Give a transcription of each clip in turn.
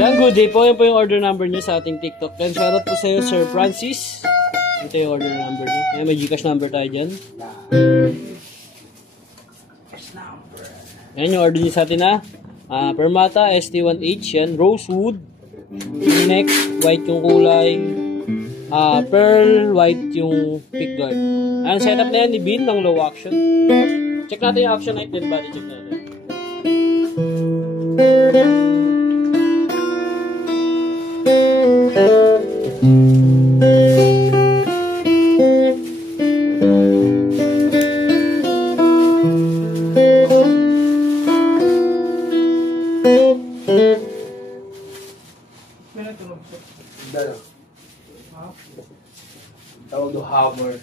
Yan, good day po. Yan po yung order number niya sa ating TikTok. Then, shoutout po sa'yo, Sir Francis. Ito yung order number niya. Ayan, may Gcash number tayo dyan. Ayan yung order niya sa atin, ha. Permata, ST1H, yan. Rosewood. Neck, white yung kulay. Pearl, white yung pickguard. Ayan, setup na yan ni Bean ng low action. Check natin yung action height din, body check natin. Tawag do hammer.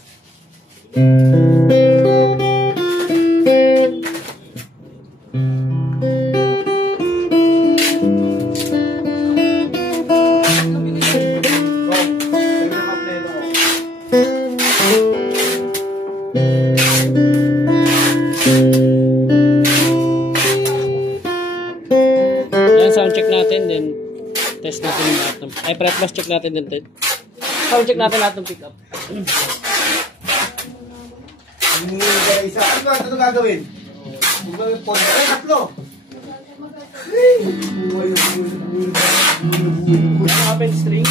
Yan, sound check natin, then test natin yung lahat ng... Ay, pre-plus check natin din. Sound check natin lahat ng pick-up. Isa. Ano gagawin? Ay, tatlo! Open string.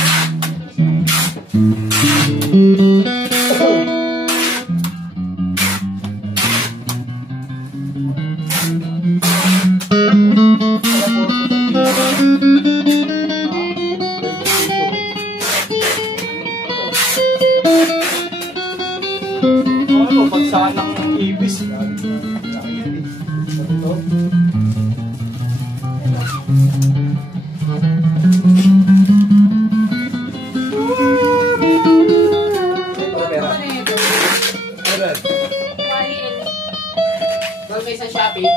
Pagsahan ng ibis. May sa Shopee.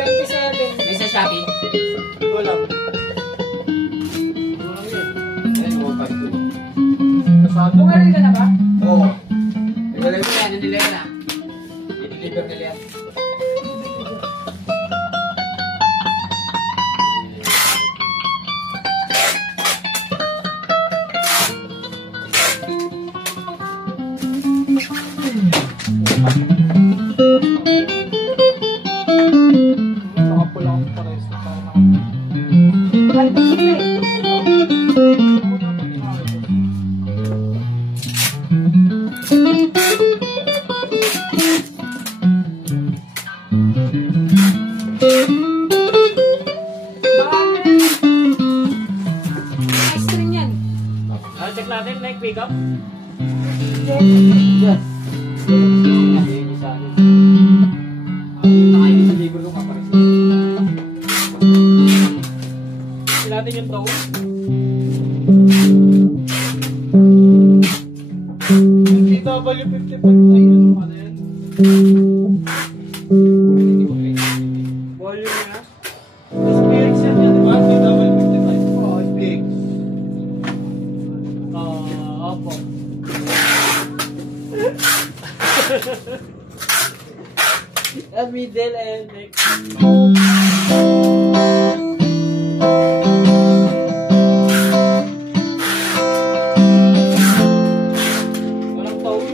27. May sa Shopee. Walang. Bumaril ka na ba? Oo. Nilagay mo yan, nila yan ah. I-deliver nila yan. Nakapulang pa rin sa parang. Ay, sige. Check natin, like pick-up. Yes. Check natin yung tone. TW55 na yun. Ano yan? Volume niya. SPX yan yan, di ba? TW55. Oo, SPX. Opo. At middle and next. Walang tone.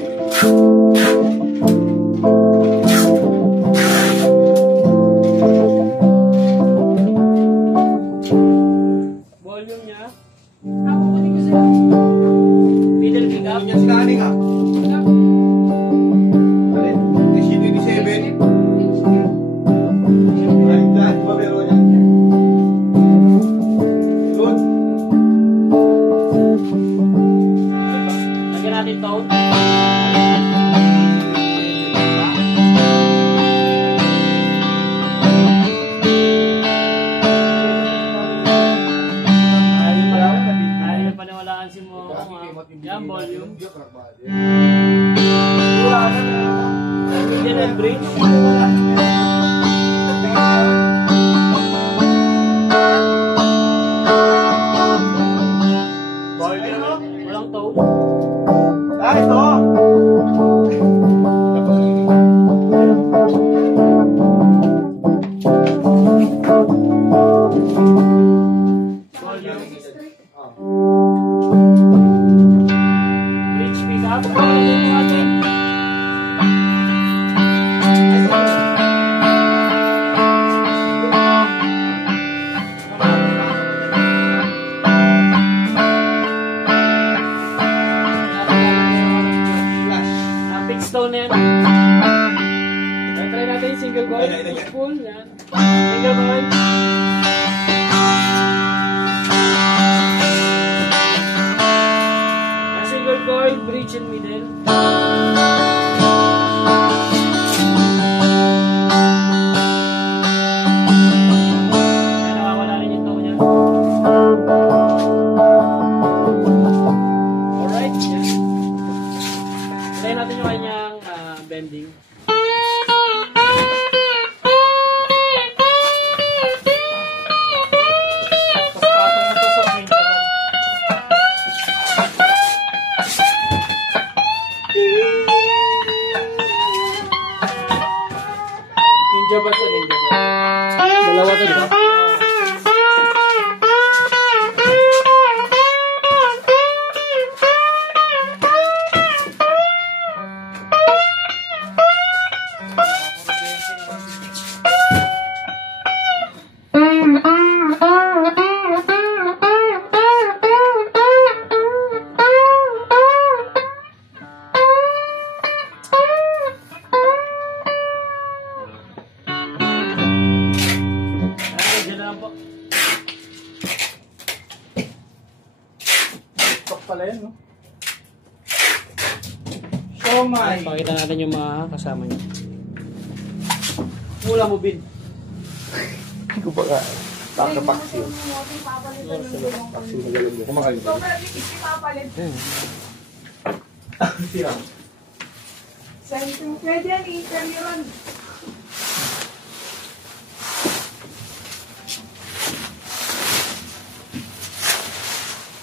Volume niya. Ako kunin ko sila. Middle pick-up. Yung scanning ah. Alin? SCP-7. Right, dyan. Di ba meron yan? Good. Lagyan natin tone. Ayaw paniwalaan si mo. Yan, volume. Middle and bridge. Walang tone. Ah, ito! TikTok pala yan, no? Siomay. Pakita natin yung mga kasama niya. Mula mo, Bin. Hindi ko ba ka? Papapaksi. Papalitan yung gulong ko. Kumakain. Sobrang likit ipapalit. Sira. Pwede yan, i-carry yun.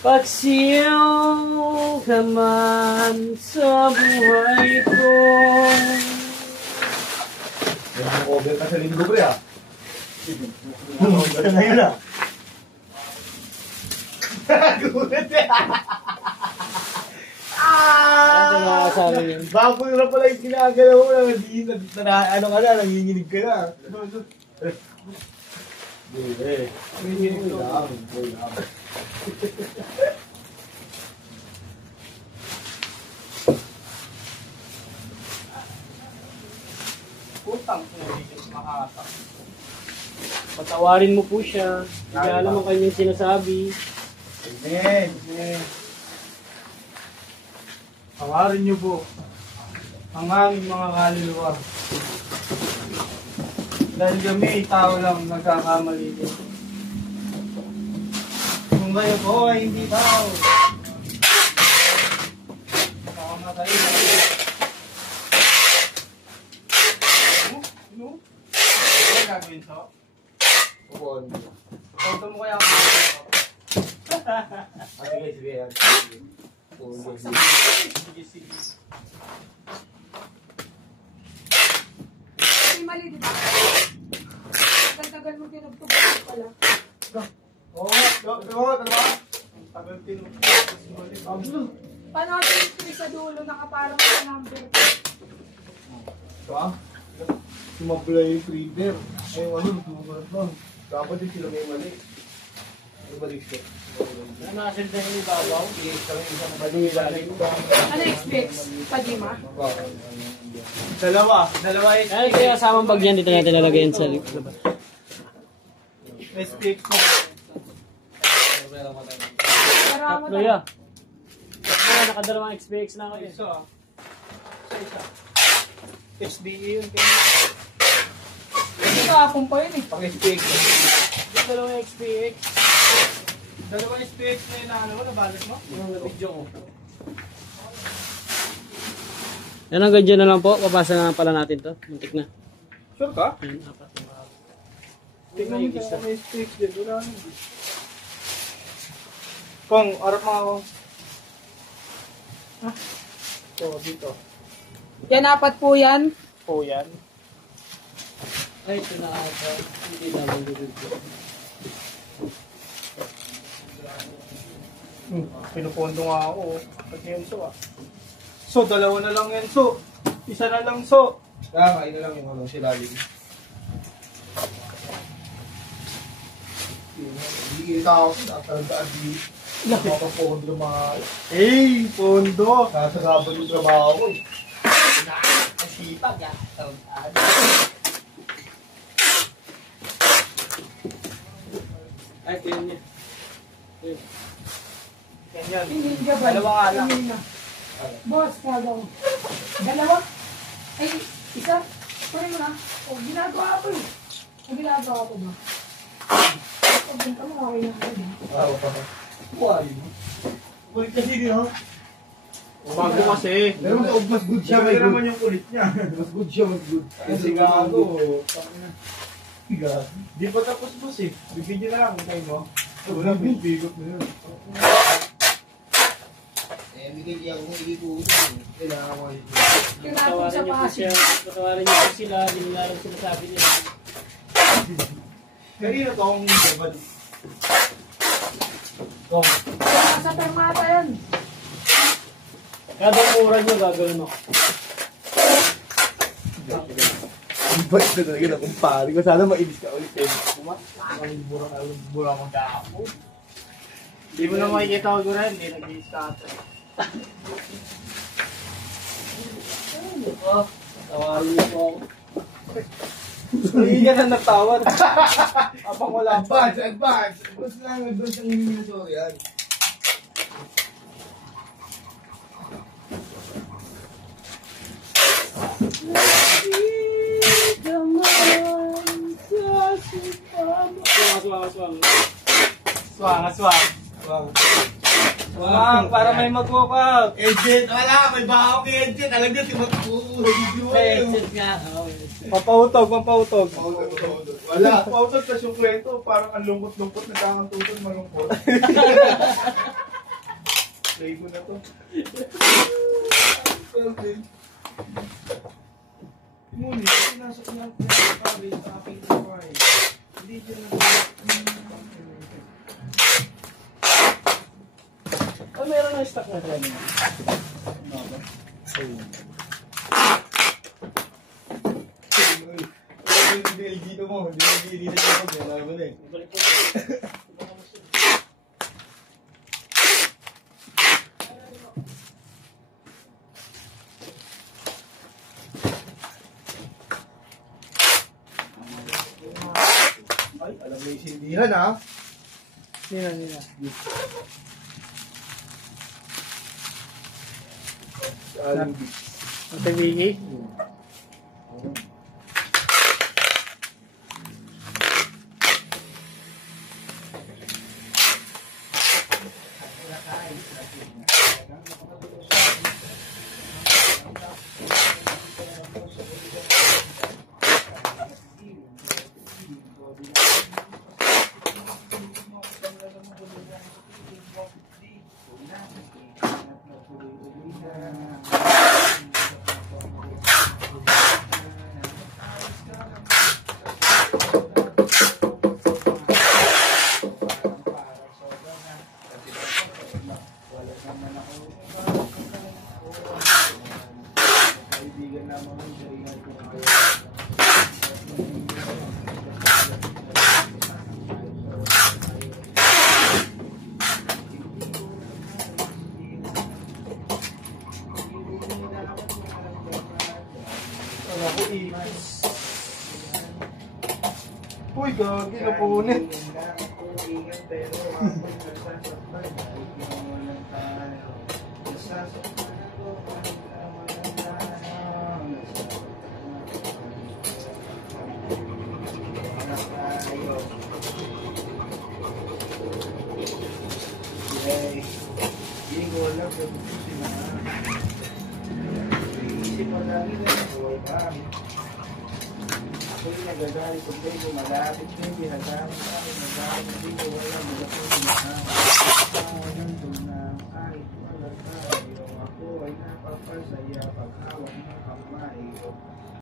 Pagsiyaw ka man sa buhay ko. May over ka sa linggo, pre, ah. Over ka ngayon, ah. Gulat, eh. Ano mga kasama niya? Baboy na pala yung ginagalaw mo. Ano ka na, nanginginig ka na. Nanginginig ka lang. Putang, makakata. Patawarin mo po siya. Hindi alam ang kanyang sinasabi. Amen. Tawarin niyo po ang aming mga kaluluwa. Dahil kami tao lang nagkakamali din. Kung kayo po ay hindi tao, makamatay na. Ano? Ano gagawin to? Punto mo kaya ako. Sige. Sige. Ay, mali, di ba? Tagal mo tinugtog pala. Oo, dalawa. Ang tagal tinutulog. Paano yung sa dulo nakaparang sa number? Diba? Sumabla yung printer. Ay, tumulat lang. Dapat din sila may mali. Ano ba dito? Nanasil na yung ibabaw. Ano expects? Padima? Dalawa is Ay, kaya kasamang bag yan. Dito natin nalagay yan sa labas. mistake ko. Tatlo ya. Nakadalawang XPX na kayo. Isa. SDE yun. Ito hapon pa yun eh. Pang-speak. Dalawang XPX. Dalawang SPX na yun na ano, nabalas mo? Yung video ko. Yan ang ganyan na lang po. Papasa na pala natin to. Muntik na. Sure ka? Yan, apat. Tingnan mo sa may SPX din. Wala na. Kung, harap mga ako. Ha? Ito, dito. Yan, apat po yan. Po yan. Ay, ito na ata. Hindi naman dito. Pinupondo nga ako. Pati yan so ah. So, dalawa na lang yan so. Isa na lang so. Kain na lang yung ano, silalim. Hindi kita ako. Natatandaan di. Nakapondo mga... Hey, pondo. Nasa gabal yung trabaho ko eh. Masipag ah. Ay, ito yun niya. Ganyan. Hindi ka ba? Dalawa nga lang. Hindi na. Boss, kagaw. Dalawa? Ay, isa? Kunin mo na. O, ginagawa ko eh. O, ginagawa ko ba? O, ganito mo, okay na ako na. Why? Kulit kasi din ha? Bago kasi. Pero mas good siya, may Pero good. naman yung kulit niya. Mas good siya, mas good. Kasi gago. Gago. Di pa tapos boss eh. Bibigyan na lang. Kayo mo. Wala, bibigot mo yun. Bigay niya akong iikutin. Kailangan mo yun. Kinapin sa pasin. Patawarin niyo po sila. Hindi nila alam sinasabi nila. Kanina to akong gabad. Kung, Sa permata yan. Kada mura niyo gagawin ako. iba ito talaga na kumpari ko. Sana mainis ka ulit eh. Ang mura magkakapo. Di mo na makikita ko rin. Hindi nag-i-scatter. Tawarin niyo po ako. Hindi ka na natawad. Abang wala pa. Advance. Advance lang. Advance ang hindi nyo yan. Swang. Swang, para may mag-walk out. Agent, wala. May baho kay Agent. Alam niya, si Headset nga. Papautog. Wala. Pautog sa yung kwento. Parang ang lungkot-lungkot na kakantutod malungkot. Play ko na to. Okay. Ngunit, pinasok niya ang pinasok sa aking kamay. Hindi siya Meron ng stock na training. Hindi dito mo. Hindi dito mo. Alam mo na eh. Ay, alam mo yung sindihan ha? Nina. Ang tawigi. Uy, gagi, napunit. Ako'y nagagalit kung kayo malapit nyo, ginagalit sa akin, nagagalit dito, wala, malapit na nandun na kahit wala tayo, ako ay napapasaya, paghawak ng kamay,